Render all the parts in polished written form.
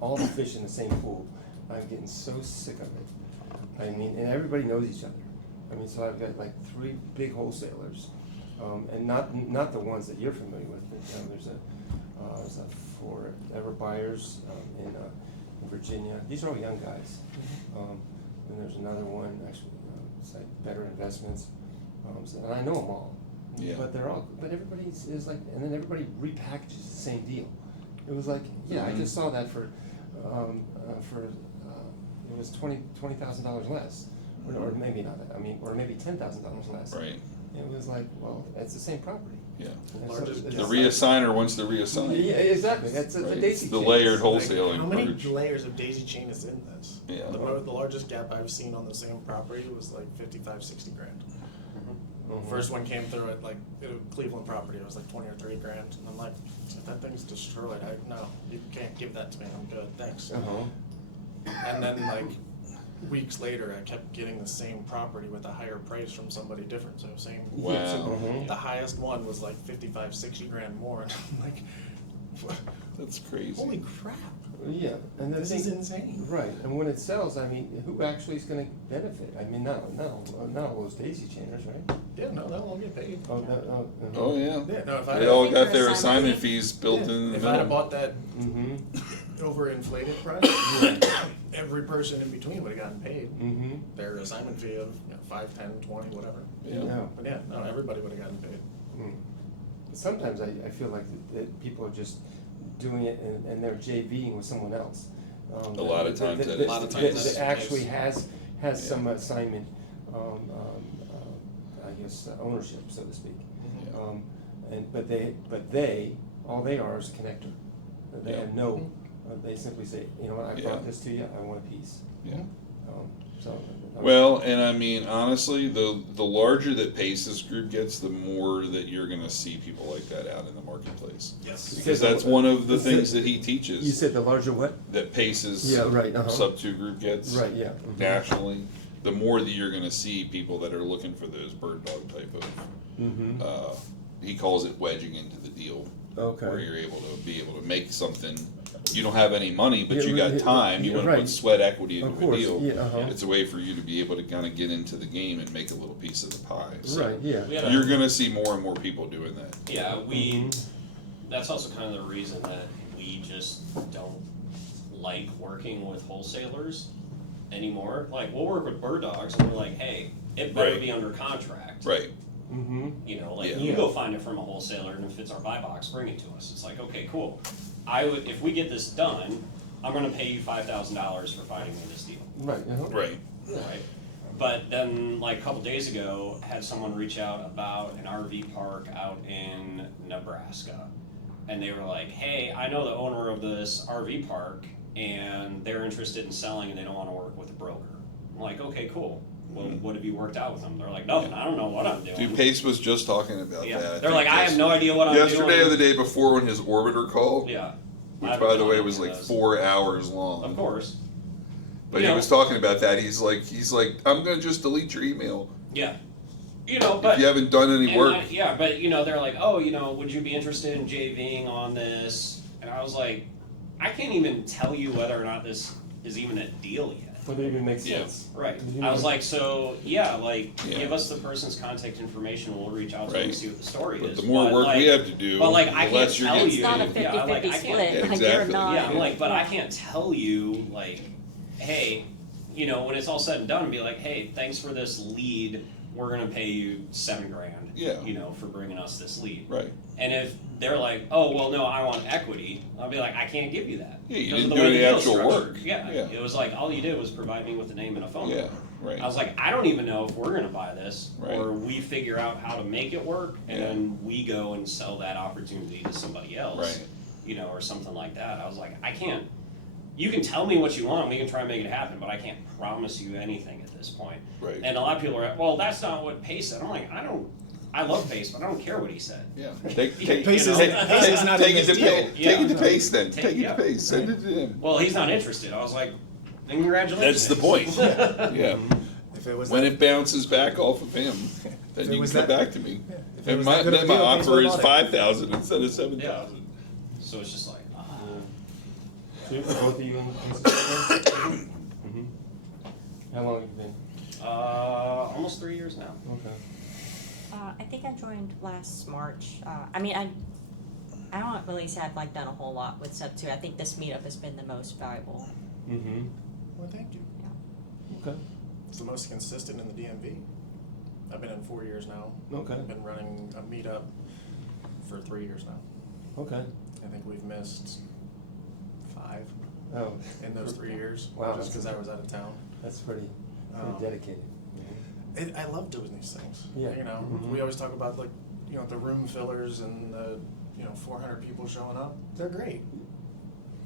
all the fish in the same pool. I'm getting so sick of it. I mean, and everybody knows each other. I mean, so I've got like 3 big wholesalers, and not the ones that you're familiar with. But, there's a 4 Ever Buyers in Virginia. These are all young guys. And there's another one actually. It's like Better Investments, and I know them all. Yeah. But everybody is like, and then everybody repackages the same deal. It was like, yeah, I just saw that for it was $20,000 less, or maybe not that. I mean, or maybe $10,000 less. Right. It was like, well, it's the same property. Yeah. The reassigner wants to reassign. Yeah, exactly. That's the Right. daisy It's the chain. layered Like, wholesaling how many approach. layers of daisy chain is in this? Yeah. The largest gap I've seen on the same property was like 55, 60 grand. First one came through at like a Cleveland property. It was like 20 or 30 grand, and I'm like, if that thing's destroyed, no, you can't give that to me. I'm good, thanks. And then like weeks later, I kept getting the same property with a higher price from somebody different. So same. Wow. So the highest one was like 55, 60 grand more, and I'm like, That's crazy. holy crap! Yeah, and the This thing, is insane. Right, and when it sells, I mean, who actually is going to benefit? I mean, not those daisy chainers, right? Yeah, no, they'll all get paid. Oh yeah. Yeah, no, if They all got their Their assignment assignment fees built in the If I'd have middle. bought that over-inflated price, every person in between would have gotten paid their assignment fee of 5, 10, 20, whatever. Yeah. No. But yeah, no, everybody would have gotten paid. Sometimes I feel like that people are just doing it and they're JVing with someone else. A lot of times that is A lot of the times case. that's that actually the has some assignment, I guess, ownership, so to speak. But they all they are is a connector. They have no. They simply say, you know what, I brought this to you. I want a piece. Yeah. So. Well, and I mean, honestly, the larger that Pace's group gets, the more that you're going to see people like that out in the marketplace. Yes. Because that's one of the things that he teaches. You said the larger what? That Pace's right, SubTo group gets. Right, yeah. Nationally, the more that you're going to see people that are looking for those bird dog type of. He calls it wedging into the deal. Okay. Where you're able to make something. You don't have any money, but Yeah, you got time. You want to put sweat equity into Of course, a deal. yeah, It's a way for you to be able to kind of get into the game and make a little piece of the pie. So Right, yeah. you're going to see more and more people doing that. Yeah, that's also kind of the reason that we just don't like working with wholesalers anymore. Like, we'll work with bird dogs and we're like, hey, it better Right. be under contract. Right. You know, like, Yeah. you go find it from a wholesaler, and if it's our buy box, bring it to us. It's like, okay, cool. If we get this done, I'm gonna pay you $5,000 for finding me this deal. Right. Right. Right? But then, like, a couple days ago, had someone reach out about an RV park out in Nebraska. And they were like, hey, I know the owner of this RV park, and they're interested in selling, and they don't wanna work with a broker. I'm like, okay, cool. Well, what have you worked out with them? They're like, nothing, I don't know what I'm doing. Dude, Pace was just talking about Yeah. that. They're like, I have no idea what I'm doing. Yesterday or the day before when his orbiter call, Yeah. which by the way was like 4 hours long. Of course. But he was talking about that. He's like, I'm gonna just delete your email. Yeah. You know, but if you haven't done any work. But they're like, oh, would you be interested in JVing on this? And I was like, I can't even tell you whether or not this is even a deal yet. Whether it even makes sense. Right. I was like, so give us the person's contact information. We'll reach out to them and see what the story is. The more work we have to do, but like, I the can't less you're tell getting you. It's not a paid. 50-50 split. Yeah, Like, exactly. you're not. Yeah, I'm like, but I can't tell you, like, hey, when it's all said and done, be like, hey, thanks for this lead. We're gonna pay you $7,000. Yeah. For bringing us this lead. Right. And if they're like, oh, well, no, I want equity, I'll be like, I can't give you that. Yeah, you because of didn't the do way any the deal's actual structured. work. Yeah. Yeah. It was like, all you did was provide me with a name and a phone Yeah. number. Right. I was like, I don't even know if we're gonna buy this, Right. or we figure out how to make it work, and Yeah. then we go and sell that opportunity to somebody else. Right. Or something like that. I was like, I can't. You can tell me what you want, and we can try and make it happen, but I can't promise you anything at this point. Right. And a lot of people are like, well, that's not what Pace said. I'm like, I love Pace, but I don't care what he said. Yeah. Pace is not take in it this to deal. Pace. Take it to Pace then. Take- Take it yeah. to Pace. Send it to him. Well, he's not interested. I was like, then congratulations. That's the point. Yeah. If it was When that, it bounces back off of him, then If it you was can come that- back to me. if it And was my, that good of a then my deal, Pace offer would've is bought it. $5,000 instead of $7,000. So it's just like, So you're both of you in Cincinnati? Mm-hmm. How long have you been? Almost 3 years now. Okay. I think I joined last March. I mean, I don't really say I've like done a whole lot with SubTo. I think this meetup has been the most valuable. Mm-hmm. Well, thank you. Okay. It's the most consistent in the DMV. I've been in 4 years now. Okay. I've been running a meetup for 3 years now. Okay. I think we've missed 5 Oh. in those 3 years. Wow, Just that's because I was out of town. That's pretty Um, dedicated. I love doing these things. Yeah. You know, Mhm. we always talk about like, you know, the room fillers and the, 400 people showing up. They're great.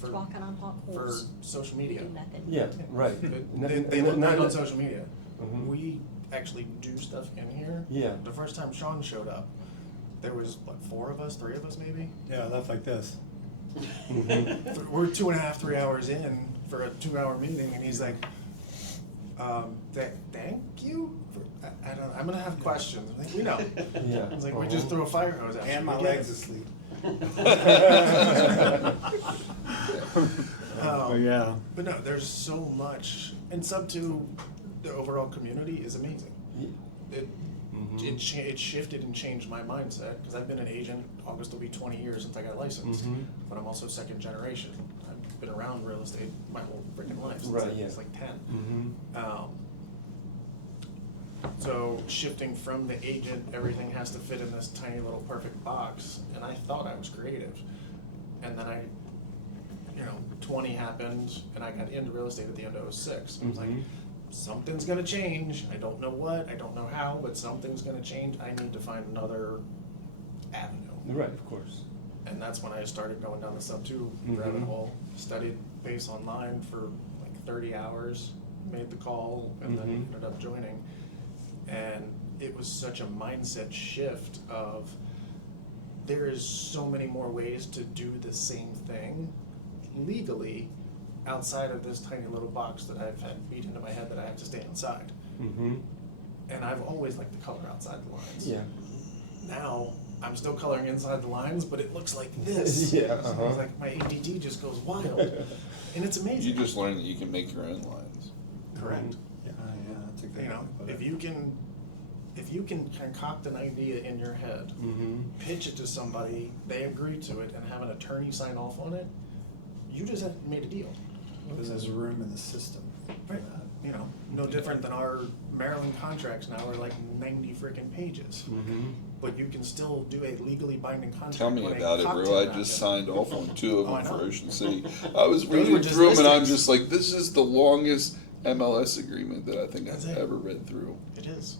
Just walking on hot for coals. social Do media. nothing. Yeah, right. They look Not- great on social media. Mhm. We actually do stuff in here. Yeah. The first time Sean showed up, there was what, 4 of us, 3 of us maybe? Yeah, left like this. Mhm. We're 2.5, 3 hours in for a 2-hour meeting, and he's like, thank you? I don't know, I'm gonna have questions. I'm like, we know. Yeah. It's like, we just threw a fire hose at you. And my We get legs it. asleep. Um, But yeah. But no, there's so much, and SubTo, the overall community is amazing. It Mhm. it shifted and changed my mindset, because I've been an agent. August will be 20 years since I got licensed, Mhm. but I'm also second generation. I've been around real estate my whole freaking life since Right, I yeah. was like 10. Mhm. So shifting from the agent, everything has to fit in this tiny little perfect box, and I thought I was creative, and then 20 happened, and I got into real estate at the end of 06. I was like, Mhm. something's gonna change. I don't know what, I don't know how, but something's gonna change. I need to find another avenue. Right, of course. And that's when I started going down the SubTo Mhm. rabbit hole. Studied base online for like 30 hours, made the call, and then Mhm. ended up joining. And it was such a mindset shift of, there is so many more ways to do the same thing legally outside of this tiny little box that I've had beat into my head that I have to stay inside. Mm-hmm. And I've always liked the color outside the lines. Yeah. Now, I'm still coloring inside the lines, but it looks like this. Yeah, It's uh-huh. like my ADD just goes wild. And it's You amazing. just learned that you can make your own lines. Correct. Yeah, that's exactly. You know, if you can concoct an idea in your head, Mm-hmm. pitch it to somebody, they agree to it, and have an attorney sign off on it, you just have made a deal. There's room in the system. for Right. that. You know, no different than our Maryland contracts now are like 90 freaking pages. Mm-hmm. But you can still do a legally binding contract. Tell me on a about it, bro. cocktail I napkin. just signed off on 2 of Oh, I them for know. Ocean City. I was Those were reading just through them and I'm listings. just like, this is the longest MLS agreement that I think That's I've it. ever read through. It is.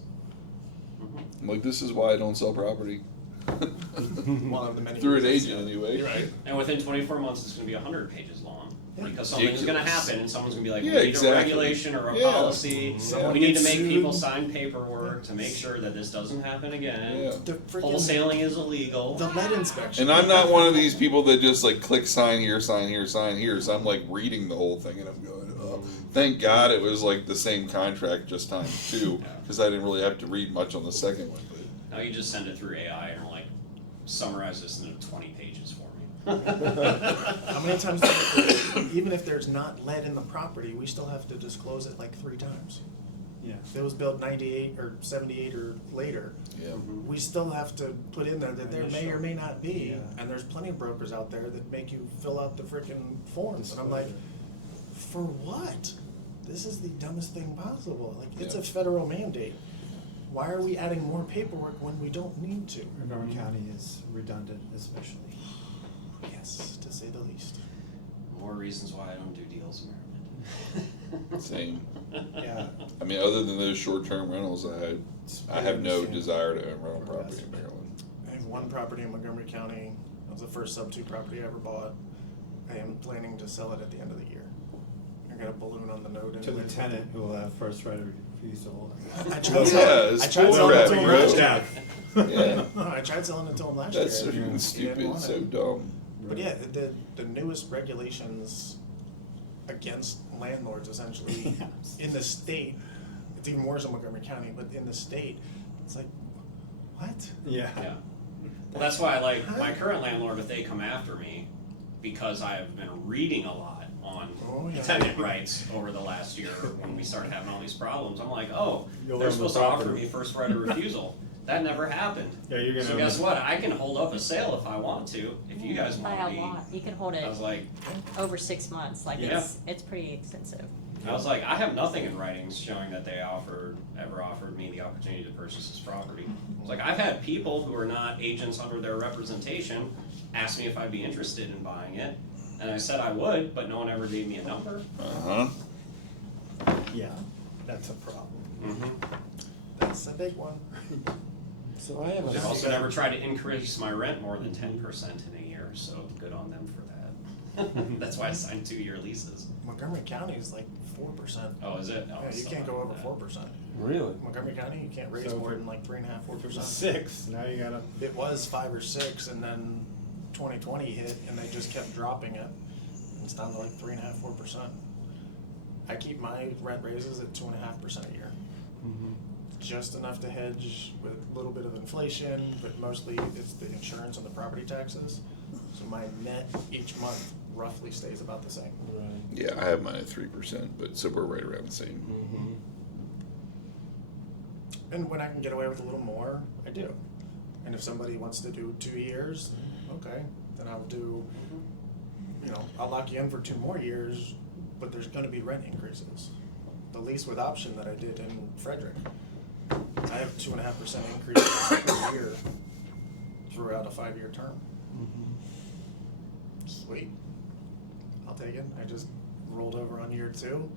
I'm like, this is why I don't sell property. One of the many Through an reasons, agent yeah. anyway. You're right. And within 24 months, it's gonna be 100 pages long. Yeah. Because something's gonna Ridiculous. happen and someone's gonna be like, we Yeah, need exactly. a regulation or a Yeah. policy. Someone We need to gets make sued. people sign paperwork to make sure that this doesn't happen again. Yeah. The freaking Wholesaling is illegal. the lead inspection. And I'm not one of these people that just like click sign here, sign here, sign here. So I'm like reading the whole thing and I'm going, oh, thank God it was like the same contract just times 2 because I didn't really have to read much on the second one. But Now you just send it through AI and like, summarize this into 20 pages for me. How many times, even if there's not lead in the property, we still have to disclose it like 3 times. Yeah. If it was built 98 or 78 or later, yeah. we still have to put in there that there may or may not be. Yeah. And there's plenty of brokers out there that make you fill out the freaking forms. And I'm like, for what? This is the dumbest thing possible. Like, it's Yeah. a federal mandate. Why are we adding more paperwork when we don't need to? Montgomery County is redundant, especially. Yes, to say the least. More reasons why I don't do deals in Maryland. Same. Yeah. I mean, other than those short-term rentals, I have no Understand. desire to own rental property in Maryland. I have one property in Montgomery County. It was the first SubTo property I ever bought. I am planning to sell it at the end of the year. I got a balloon on the note. To the tenant who will have first right of refusal. I tried Yeah, selling, it's I tried bull selling it crap, to him bro. last year. Yeah. I tried selling it to him last That's year. so He didn't stupid, want so it. dumb. But yeah, the newest regulations against landlords essentially in the state, it's even worse in Montgomery County, but in the state, it's like, what? Yeah. Yeah. Well, that's why I like my current landlord, if they come after me, because I have been reading a lot, Oh, yeah. tenant rights over the last year when we started having all these problems. I'm like, oh, You'll they're own the supposed to offer property. me first right of refusal. That never happened. Yeah, you're gonna So own guess the- what? I can hold up a sale if I want to. If you guys By want a me, lot, you can hold it I was like, over 6 months, like Yeah. it's pretty extensive. I was like, I have nothing in writings showing that they ever offered me the opportunity to purchase this property. It's like, I've had people who are not agents under their representation ask me if I'd be interested in buying it. And I said I would, but no one ever gave me a number. Uh-huh. Yeah, that's a problem. Mm-hmm. That's a big one. So I have They've a, also never tried to increase my rent more than 10% in a year, so good on them for that. That's why I signed 2-year leases. Montgomery County is like 4%. Oh, is it? Oh, Yeah, you it's can't something go like over that. 4%. really? Montgomery County, you can't raise So more if than like 3.5%, 4%. 6, now you gotta, It was 5 or 6, and then 2020 hit, and they just kept dropping it. It's down to like 3.5%, 4%. I keep my rent raises at 2.5% a year. Mhm. Just enough to hedge with a little bit of inflation, but mostly it's the insurance and the property taxes. So my net each month roughly stays about the same. Right. Yeah, I have mine at 3%, but so we're right around the same. Mhm. And when I can get away with a little more, I do. And if somebody wants to do 2 years, okay, then I'll do, I'll lock you in for 2 more years, but there's gonna be rent increases. The lease with option that I did in Frederick, I have 2.5% increases per year throughout a 5-year term. Mhm. Sweet. I'll take it. I just rolled over on year 2,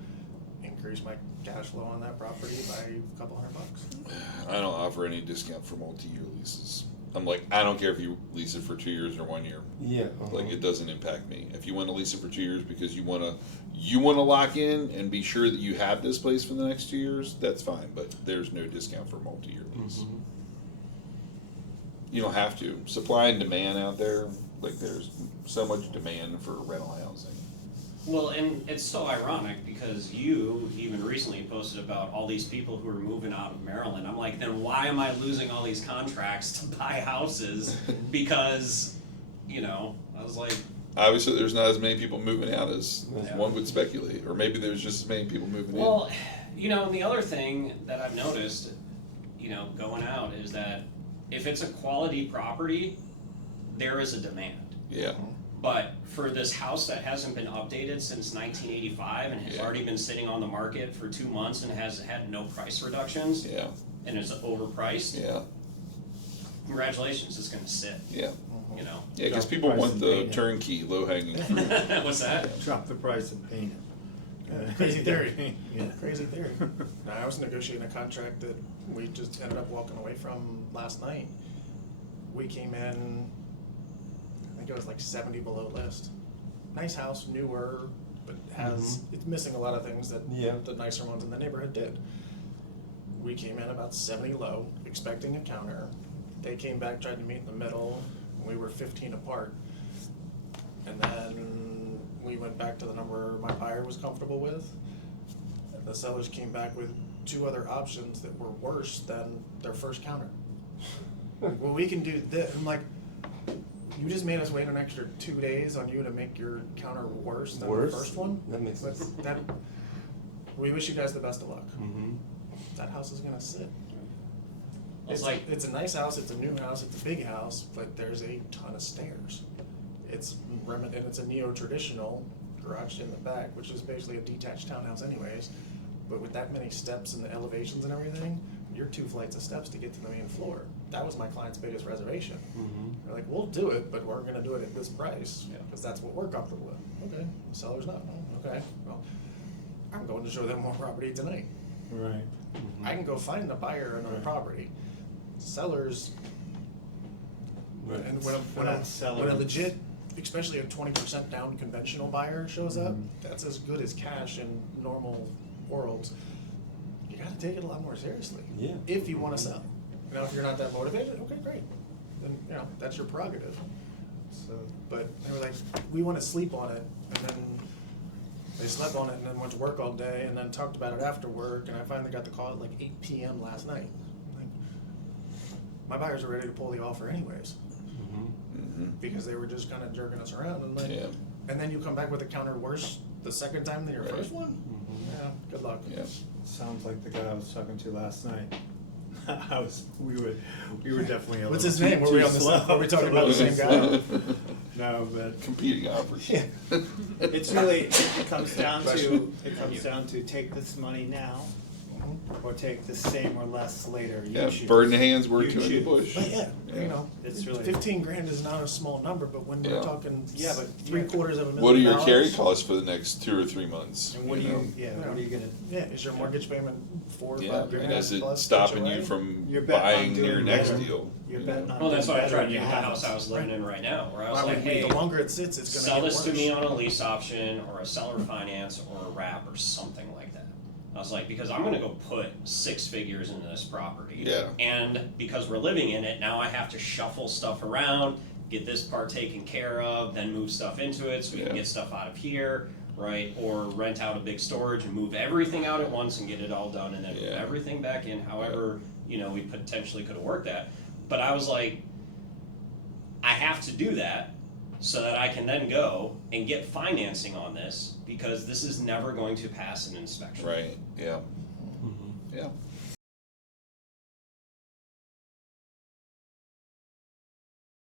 increased my cash flow on that property by a couple $100. I don't offer any discount for multi-year leases. I'm like, I don't care if you lease it for 2 years or 1 year. Yeah. Like, it doesn't impact me. If you want to lease it for 2 years because you want to lock in and be sure that you have this place for the next 2 years, that's fine. But there's no discount for multi-year lease. Mhm. You don't have to. Supply and demand out there, like there's so much demand for rental housing. Well, and it's so ironic because you even recently posted about all these people who are moving out of Maryland. I'm like, then why am I losing all these contracts to buy houses? Because, I was like, Obviously, there's not as many people moving out as Yeah. one would speculate, or maybe there's just as many people moving well, and the other thing that I've noticed, going out is that if it's a quality property, there is a demand. in. Yeah, But for this house that hasn't been updated since 1985 and has Yeah. already been sitting on the market for 2 months and has had no price reductions yeah, and is overpriced, yeah, congratulations, it's gonna sit, yeah. you know? Yeah, because Drop the people price want and the pay it. turnkey, low-hanging fruit. What's that? drop the price and paint it. Crazy theory. Yeah. Crazy theory. Now, I was negotiating a contract that we just ended up walking away from last night. We came in, I think it was like 70 below list. Nice house, newer, but it's missing a lot of things that Yeah. the nicer ones in the neighborhood did. We came in about 70 low, expecting a counter. They came back, tried to meet in the middle, and we were 15 apart. And then we went back to the number my buyer was comfortable with. The sellers came back with 2 other options that were worse than their first counter. Well, we can do this. I'm like, you just made us wait an extra 2 days on you to make your counter worse than Worse? the first one? That makes But sense. we wish you guys the best of luck. Mhm. That house is gonna sit. It's like, It's a nice house, it's a new house, it's a big house, but there's a ton of stairs. It's and it's a neo-traditional garage in the back, which is basically a detached townhouse anyways. But with that many steps and the elevations and everything, you're 2 flights of steps to get to the main floor. That was my client's biggest reservation. Mhm. They're like, we'll do it, but we're gonna do it at this price, Yeah. because that's what we're comfortable with. Okay, the seller's not, okay, well, I'm going to show them more property tonight. Right. I can go find a buyer another Right. property. Sellers, Right. and For when that a seller, legit, especially a 20% down conventional buyer shows up, Mhm. that's as good as cash in normal worlds. You gotta take it a lot more seriously. Yeah. If you wanna sell. If you're not that motivated, okay, great. Then, that's your prerogative. So, but they were like, we wanna sleep on it, and then they slept on it and then went to work all day and then talked about it after work, and I finally got the call at like 8 PM last night. Like, my buyers were ready to pull the offer anyways, Mhm. Mhm. because they were just kinda jerking us around, and like, Yeah. and then you come back with a counter worse the second time than your Right. first one? Yeah, good luck. Yeah. Sounds like the guy I was talking to last night. We were definitely a What's little his name? too- Were we too on the slow. same- were we talking about the same guy? No, but Competing offers. Yeah. it's really, it comes down Question. to take this money now or take the same or less later. You Yeah, choose. bird in the hand's worth You two in the choose. bush. But yeah, Yeah. you know, It's really- 15 grand is not a small number, but when we're Yeah. talking Yeah, but- 3/4 of a million What are your carry dollars, costs for the next 2 or 3 months? And what do know? what are you gonna? Yeah, is your mortgage payment 4 or Yeah, 5 I mean, grand is it plus stopping HOA? you from You're betting on buying your doing next better. deal? You're you betting know? on Well, that's why I better tried to than do you with the have. house I was living in right now, where I was Why like, would we? hey, The longer it sits, it's gonna sell get this to worse. me on a lease option or a seller finance or a wrap or something like that. I was like, because I'm gonna go put 6 figures into this property. Yeah. And because we're living in it, now I have to shuffle stuff around, get this part taken care of, then move stuff into it so we Yeah. can get stuff out of here, right? Or rent out a big storage and move everything out at once and get it all done and then move Yeah. everything back in, however, you know, we potentially could have worked that. But I was like, I have to do that so that I can then go and get financing on this because this is never going to pass an inspection. Right, yeah.